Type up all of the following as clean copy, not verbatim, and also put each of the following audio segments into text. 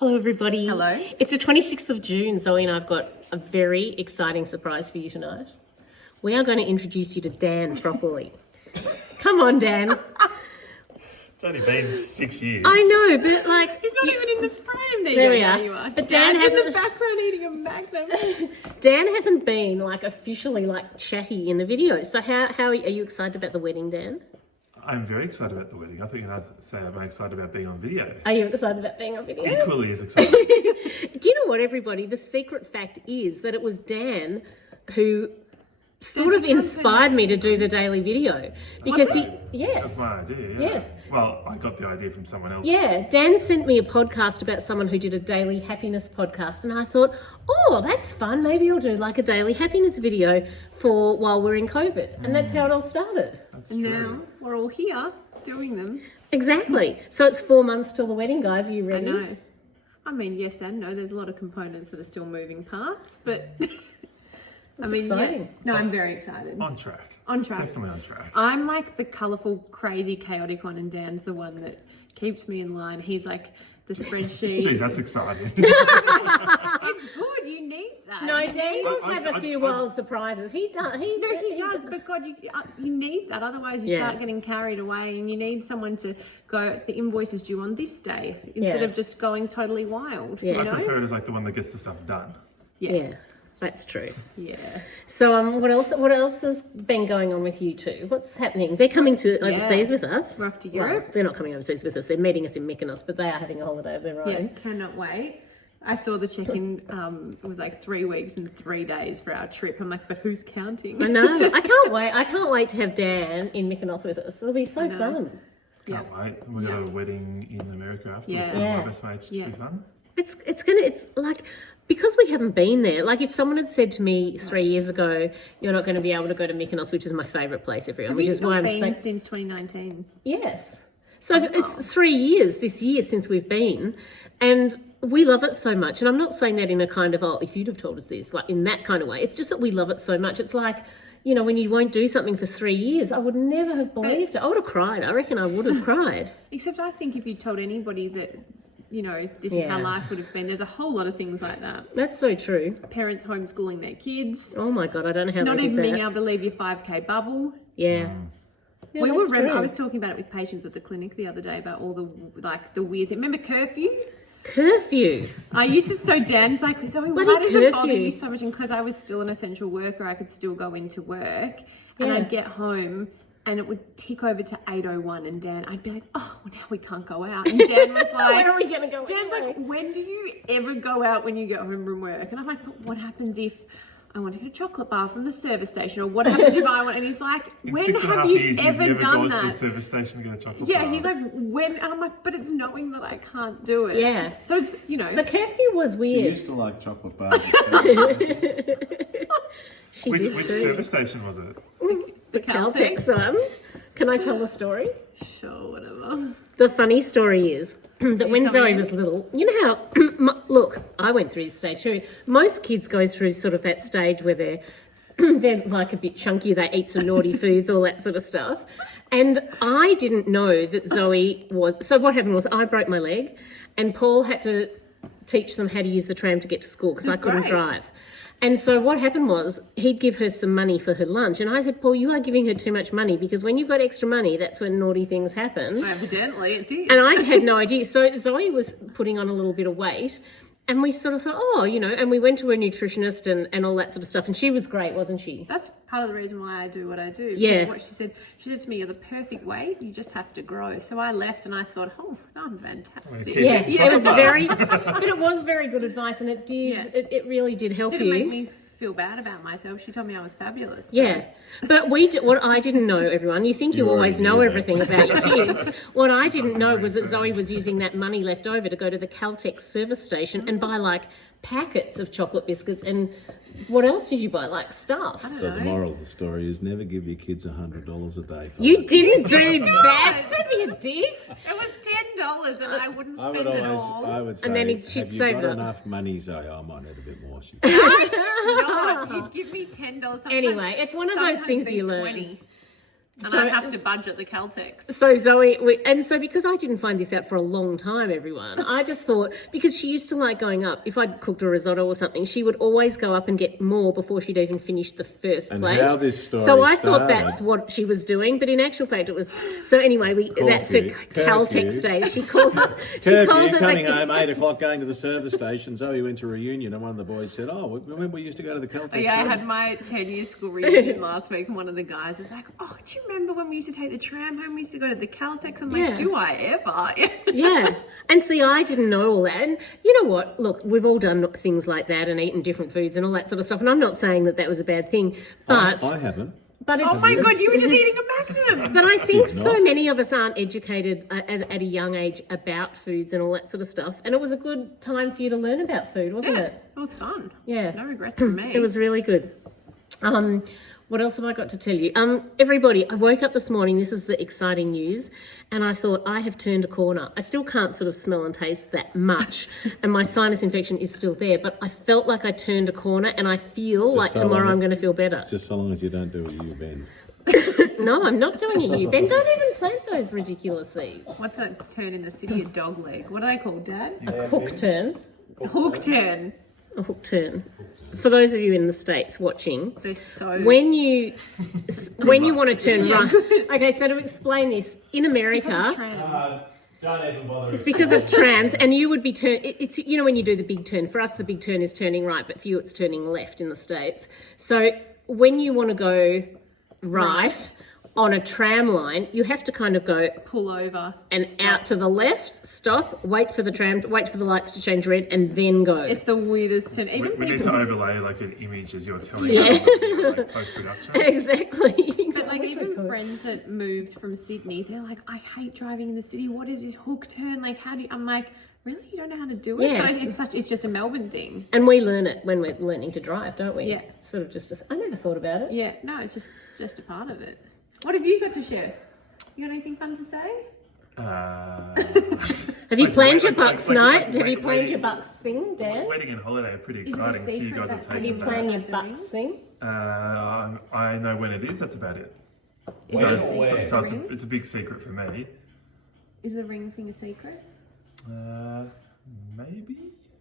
Hello, everybody. Hello. It's the 26th of June. Zoe and I've got a very exciting surprise for you tonight. We are going to introduce you to Dan properly. Come on, Dan. It's only been 6 years. I know, but like... He's not even in the frame. There we are. There you are. But Dan Dad's in hasn't... the background eating a Magnum. Dan hasn't been like officially like chatty in the video. So how are you excited about the wedding, Dan? I'm very excited about the wedding. I think I'd say I'm excited about being on video. Are you excited about being on video? Equally as excited. Do you know what, everybody? The secret fact is that it was Dan who sort of inspired me to do the daily video. Because That's my idea, yeah. Yes. Well, I got the idea from someone else. Yeah, Dan sent me a podcast about someone who did a daily happiness podcast, and I thought, oh, that's fun. Maybe I'll do like a daily happiness video for while we're in COVID. And that's how it all started. That's And true. now we're all here doing them. Exactly. So it's 4 months till the wedding, guys. Are you I ready? know. I mean, yes and no. There's a lot of components that are still moving parts, but It's exciting. Yeah. No, I'm very excited. On track. On track. Definitely on track. I'm like the colourful, crazy, chaotic one, and Dan's the one that keeps me in line. He's like the spreadsheet. Jeez, that's exciting. It's good. You need that. No, Dan does I- have a few wild surprises. He does. No, he does, but God, you need that. Otherwise, you Yeah. start getting carried away, and you need someone to go. The invoice is due on this day instead Yeah. of just going totally wild. Yeah. You I know? prefer it as like the one that gets the stuff done. Yeah, that's true. Yeah. So, what else has been going on with you two? What's happening? They're coming to overseas with us. We're off to Well, Europe. they're not coming overseas with us. They're meeting us in Mykonos, but they are having a holiday of their own. Yeah. Cannot wait. I saw the check-in. It was like 3 weeks and 3 days for our trip. I'm like, but who's counting? I know. I can't wait. I can't wait to have Dan in Mykonos with us. It'll be so know. fun. Can't wait. And we got a wedding in America afterwards. Yeah. One of Yeah. my best mates. It should be fun. It's like, because we haven't been there, like if someone had said to me 3 years ago, you're not going to be able to go to Mykonos, which is my favourite place, everyone, which is why I'm been saying since 2019. yes. So it's 3 years this year since we've been, and we love it so much. And I'm not saying that in a kind of, oh, if you'd have told us this, like in that kind of way. It's just that we love it so much. It's like, you know, when you won't do something for 3 years, I would never have believed it. I would have cried. I reckon I would have cried. Except I think if you told anybody that, you know, this is how Yeah. life would have been, there's a whole lot of things like that. That's so true. Parents homeschooling their kids, Oh my God, I don't know how not they did even that. being able to leave your 5K bubble. Yeah. Yeah, We were. that's true. I was talking about it with patients at the clinic the other day about all the weird thing. Remember curfew? Curfew. I used to. So Dan's like, so why Bloody does it bother curfew. you so much? And because I was still an essential worker, I could still go into work, and Yeah. I'd get home. And it would tick over to 8:01, and Dan, I'd be like, oh, well, now we can't go out. And Dan was like, Where are we going to go? Dan's anyway? like, when do you ever go out when you get home from work? And I'm like, but what happens if I want to get a chocolate bar from the service station? Or what happens if I want? And he's like, In when 6.5 have you years, ever you've never done gone to the that? service station to get a chocolate Yeah, bar. he's like, when? And I'm like, but it's knowing that I can't do it. Yeah. So it's, you know, The curfew was She weird. used to like chocolate bars. at service stations. She Which, did which too. service station was it? the Caltex one. Can I tell the story? Sure, whatever. The funny story is that when coming Zoe in? was little, you know how, look, I went through this stage too. Most kids go through sort of that stage where they're like a bit chunky, they eat some naughty foods, all that sort of stuff. And I didn't know that Zoe was, so what happened was I broke my leg and Paul had to teach them how to use the tram to get to school because I That's couldn't great. drive. And so what happened was he'd give her some money for her lunch. And I said, Paul, you are giving her too much money because when you've got extra money, that's when naughty things happen. Evidently, it did. And I had no idea. So Zoe was putting on a little bit of weight. And we sort of thought, oh, you know, and we went to a nutritionist and all that sort of stuff. And she was great, wasn't she? That's part of the reason why I do what I do. Because Yeah. What she said to me, you're the perfect weight. You just have to grow. So I left and I thought, oh, I'm fantastic. Keep Yeah, eating it was chocolate very, bars. but it was very good advice. And it did, Yeah. it really did help Didn't you. make me feel bad about myself. She told me I was fabulous. So. Yeah, but what I didn't know, everyone, you think you You always already know knew that. everything about your kids. What I didn't know was that Zoe was using that money left over to go to the Caltex service station and buy like packets of chocolate biscuits. And what else did you buy? Like stuff. I don't So the know. moral of the story is never give your kids $100 a day. For You lunch. didn't do that. Don't be a dick. It was $10 and I wouldn't I spend would it always, all. I would say, And then she'd have you save got it up. enough money? Zoe, I might need a bit more. She I did not. You'd give me $10. Sometimes, Anyway, it's one of those sometimes things be you learn. 20. And I have to budget the Caltex. So Zoe, and so because I didn't find this out for a long time, everyone, I just thought, because she used to like going up, if I'd cooked a risotto or something, she would always go up and get more before she'd even finished the first And plate. how this story so I thought started- that's what she was doing, but in actual fact it was, so anyway, that's her Curfew. Caltex day. She calls it, Curfew, coming home 8 o'clock, going to the service station. Zoe went to a reunion, and one of the boys said, "Oh, remember we used to go to the Caltex?" Yeah, I service?" had my 10-year school reunion last week, and one of the guys was like, "Oh, do you remember when we used to take the tram home? We used to go to the Caltex." I'm Yeah. like, "Do I ever?" Yeah. And see, I didn't know all that. And you know what? Look, we've all done things like that and eaten different foods and all that sort of stuff. And I'm not saying that that was a bad thing, but I haven't. it's Oh my god, you were just eating a Magnum. But I think Did so not. many of us aren't educated at a young age about foods and all that sort of stuff. And it was a good time for you to learn about food, wasn't Yeah, it? it was fun. Yeah. No regrets from me. It was really good. What else have I got to tell you? Everybody, I woke up this morning, this is the exciting news, and I thought, I have turned a corner. I still can't sort of smell and taste that much, and my sinus infection is still there, but I felt like I turned a corner, and I feel like so tomorrow long- I'm going to feel better. Just so long as you don't do a U-bend. No, I'm not doing a U-bend. Don't even plant those ridiculous seeds. What's that turn in the city? A dog leg. What are they called, Dad? A hook turn. Hook turn. A hook turn. For those of you in the States watching, They're so. when you want to turn right. Okay, so to explain this, in America, Don't even bother. it's because of trams, and you would be it's you know when you do the big turn. For us, the big turn is turning right, but for you, it's turning left in the States. So when you want to go right on a tram line, you have to kind of go pull over and out to the left, stop, wait for the tram, wait for the lights to change red, and then go. It's the weirdest turn. We, Even we need people. to overlay like an image as you're telling Yeah. us like post-production. Exactly. But like I wish I even could. friends that moved from Sydney, they're like, I hate driving in the city. What is this hook turn? Like, how do you? I'm like, really? You don't know how to do it? Yes. But it's just a Melbourne thing. And we learn it when we're learning to drive, don't we? Yeah. It's sort of just I never thought about it. Yeah. No, it's just a part of it. What have you got to share? You got anything fun to say? Have you Like, planned your like- Bucks like- night? like- Have you like planned your wedding- Bucks thing, Dan? Wedding and holiday are pretty Is there a exciting. So you secret guys are that- Have you taking planned that. your the Bucks thing? I know when it is. That's about it. Is So, it a so secret? it's a big secret for me. Is the ring thing a secret? Maybe.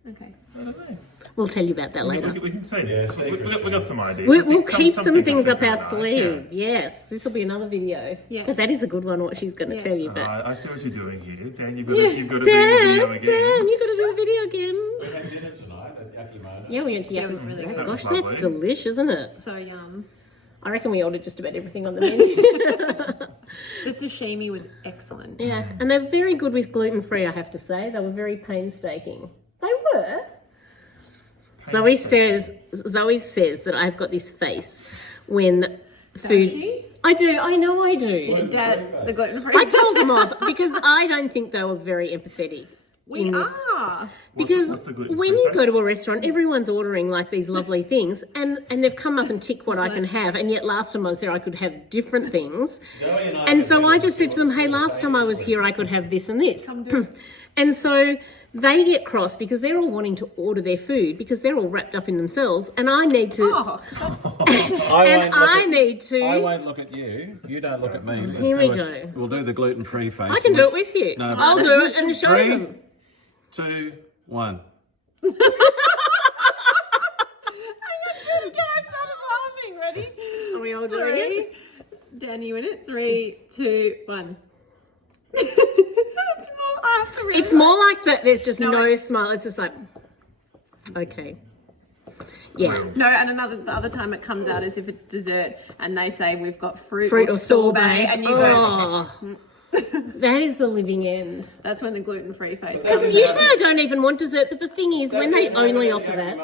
Okay. I don't know. We'll tell you about that later. We can say Yeah, that. We got some ideas. We'll Some- keep some some things up are our secret, sleeve. yeah. Yes, this will be another video. Yeah. Because that is a good one, what she's going to Yeah. tell you. But I see what you're doing here, Dan. You've got yeah, to, you've got to do the video Dan, again. you got to do the video again. We had dinner tonight at Yakimono. Yeah, we went to Yeah, it Yakima. was really good. That Gosh, was that's lovely. delish, isn't it? So yum. I reckon we ordered just about everything on the menu. The sashimi was excellent. Yeah, and they're very good with gluten-free, I have to say. They were very painstaking. They were. Zoe says that I've got this face when food. she? I do. I know I do. Dad, the gluten free. I told them off because I don't think they were very empathetic. We in this. are. Because What's the gluten-free when you go face? to a restaurant, everyone's ordering like these lovely things, and they've come up and tick what I can have, and yet last time I was there, I could have different things. And so I just said to them, hey, last time I was here, I could have this and this. And so they get cross because they're all wanting to order their food because they're all wrapped up in themselves, and I need to. Oh, I need to. I won't look at you. You don't look at me. Let's Here we do go. it. We'll do the gluten-free face. I can do it with you. No, I'll do it and show 3, them. 2, 1. I started laughing. Ready? Are we all doing it? 3. Dan, you in it? 3, 2, 1. It's more. I have to read It's it. more like that. There's just no it's- smile. It's just like, okay. Yeah. No, and the other time it comes out as if it's dessert, and they say we've got fruit Fruit or or sorbet, sorbet. and you go, Oh, that is the living end. that's when the gluten-free face Because comes usually out. I don't even want dessert, but the thing is, when they only offer that,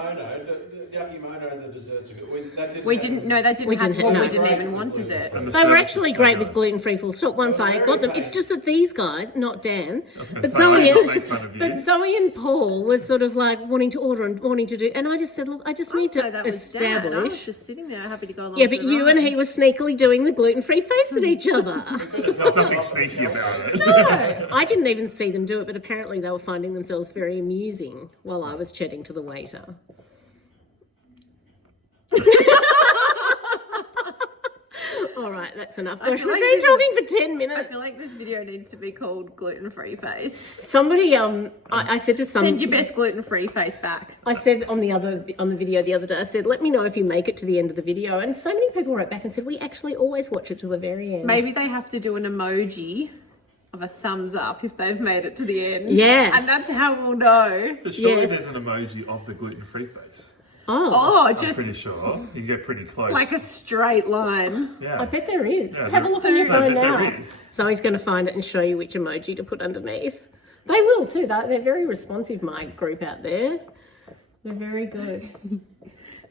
Yakimono, the desserts are good. We didn't. No, that didn't We happen. didn't Well, have- we no. didn't even want dessert. And the they were service actually is great with fabulous. gluten-free full stop. Once I got them, it's just that these guys, not Dan, was gonna but say, I did not make fun of you. but Zoe and Paul was sort of like wanting to order and wanting to do, and I just said, look, I just need So to that was Dan. I was establish. just sitting there, happy to go along. Yeah, for but the you and ride. he were sneakily doing the gluten-free face at each other. There's nothing sneaky about it. No, I didn't even see them do it, but apparently they were finding themselves very amusing while I was chatting to the waiter. All right, that's enough. I Gosh, feel we've like been this- talking for 10 minutes. I feel like this video needs to be called gluten-free face. Somebody, I said to Send your best gluten-free face back. I said on the video the other day, I said, let me know if you make it to the end of the video. And so many people wrote back and said, we actually always watch it to the very end. Maybe they have to do an emoji of a thumbs up if they've made it to the end. Yeah. And that's how we'll know. But surely Yes. there's an emoji of the gluten-free face. Oh, Oh, I'm just pretty sure. You get pretty close. like a straight line. yeah. I bet there is. Yeah, Have a look on your no, phone there now. is. Zoe's going to find it and show you which emoji to put underneath. They will too. They're very responsive, my group out there. They're very good.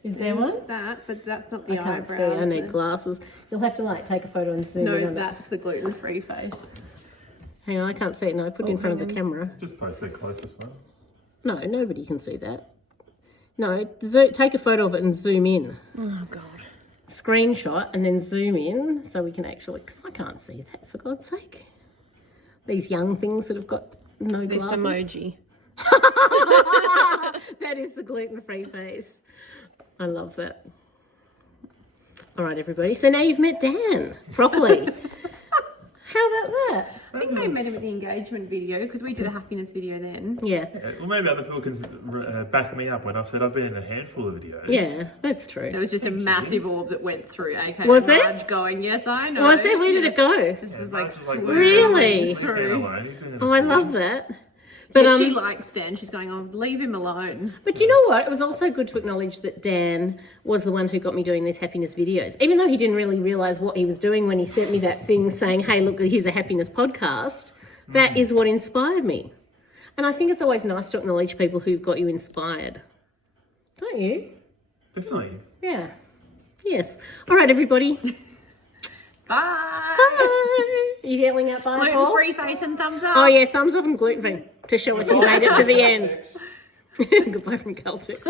Is there one? That, but that's not I the can't eyebrows. see. I need glasses. You'll have to take a photo and zoom in No, on it. that's the gluten-free face. Hang on, I can't see it. No, put it in front of the camera. Just post their closest one. No, nobody can see that. No, take a photo of it and zoom in. Oh God. Screenshot and then zoom in so we can actually, because I can't see that for God's sake. These young things that have got no This glasses. emoji. That is the gluten-free face. I love that. All right, everybody. So now you've met Dan properly. How about that? I think they met him at the engagement video because we did a happiness video then. Yeah. Well, maybe other people can back me up when I've said I've been in a handful of videos. Yeah, that's true. There was just a massive orb that went through AK Was there? Raj going, yes, I know. Was there? Where did it go? This was like Mark's like, Really? leave Dan through. alone. He's been in a Oh, I few. love that. But She likes Dan. She's going, oh, leave him alone. But you know what? It was also good to acknowledge that Dan was the one who got me doing these happiness videos. Even though he didn't really realise what he was doing when he sent me that thing saying, hey, look, here's a happiness podcast, that is what inspired me. And I think it's always nice to acknowledge people who've got you inspired. Don't you? Definitely. Yeah. Yes. All right, everybody. Bye. Bye. Are you yelling out bye, Paul? Gluten-free face and thumbs up. Oh, yeah, thumbs up and gluten-free to show us you made it to the end. Goodbye from Caltex.